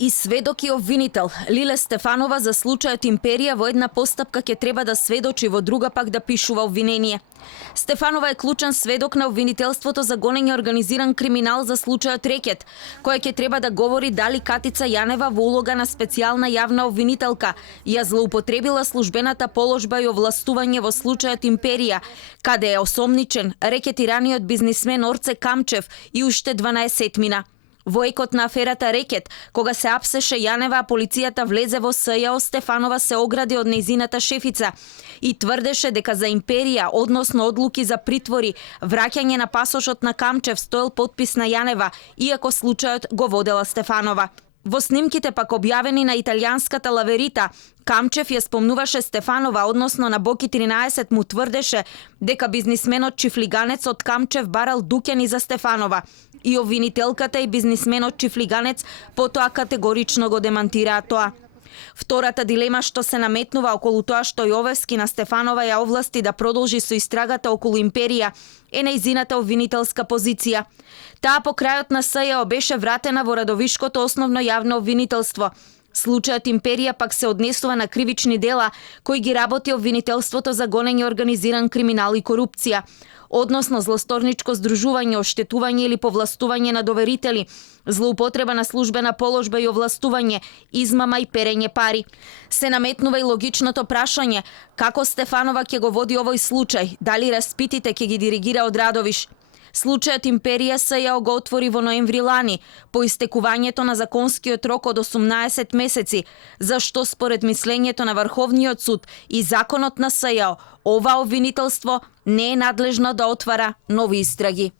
И сведок и обвинител. Лиле Стефанова за случајот Империја во една постапка ќе треба да сведочи, во друга пак да пишува обвинение. Стефанова е клучен сведок на обвинителството за гонење организиран криминал за случајот Рекет, која ќе треба да говори дали Катица Јанева во улога на специјална јавна обвинителка ја злоупотребила службената положба и овластување во случајот Империја, каде е осомничен рекетираниот бизнисмен Орце Камчев и уште 12-мина. Во екот на аферата Рекет, кога се апсеше Јанева, полицијата влезе во СЈО, Стефанова се огради од нејзината шефица и тврдеше дека за Империја, односно одлуки за притвори, враќање на пасошот на Камчев стоел подпис на Јанева, иако случајот го водела Стефанова. Во снимките пак објавени на италијанската Лаверита, Камчев ја спомнуваше Стефанова, односно на Боки 13 му тврдеше дека бизнисменот чифлиганец од Камчев барал дуќани за Стефанова. И обвинителката и бизнисменот чифлиганец потоа категорично го демантираа тоа. Втората дилема што се наметнува околу тоа што Јовевски на Стефанова ја овласти да продолжи со истрагата околу Империја е нејзината обвинителска позиција. Таа по крајот на СЈО беше вратена во Радовишкото основно јавно обвинителство. Случајот Империја пак се однесува на кривични дела кои ги работи обвинителството за гонење организиран криминал и корупција, односно злосторничко здружување, оштетување или повластување на доверители, злоупотреба на службена положба и овластување, измама и перење пари. Се наметнува и логичното прашање како Стефанова ќе го води овој случај, дали распитите ќе ги диригира од Радовиш. Случајот Империја СЈО го отвори во ноември лани, по истекувањето на законскиот рок од 18 месеци, зашто според мислењето на Врховниот суд и законот на СЈО, ова обвинителство не е надлежно да отвара нови истраги.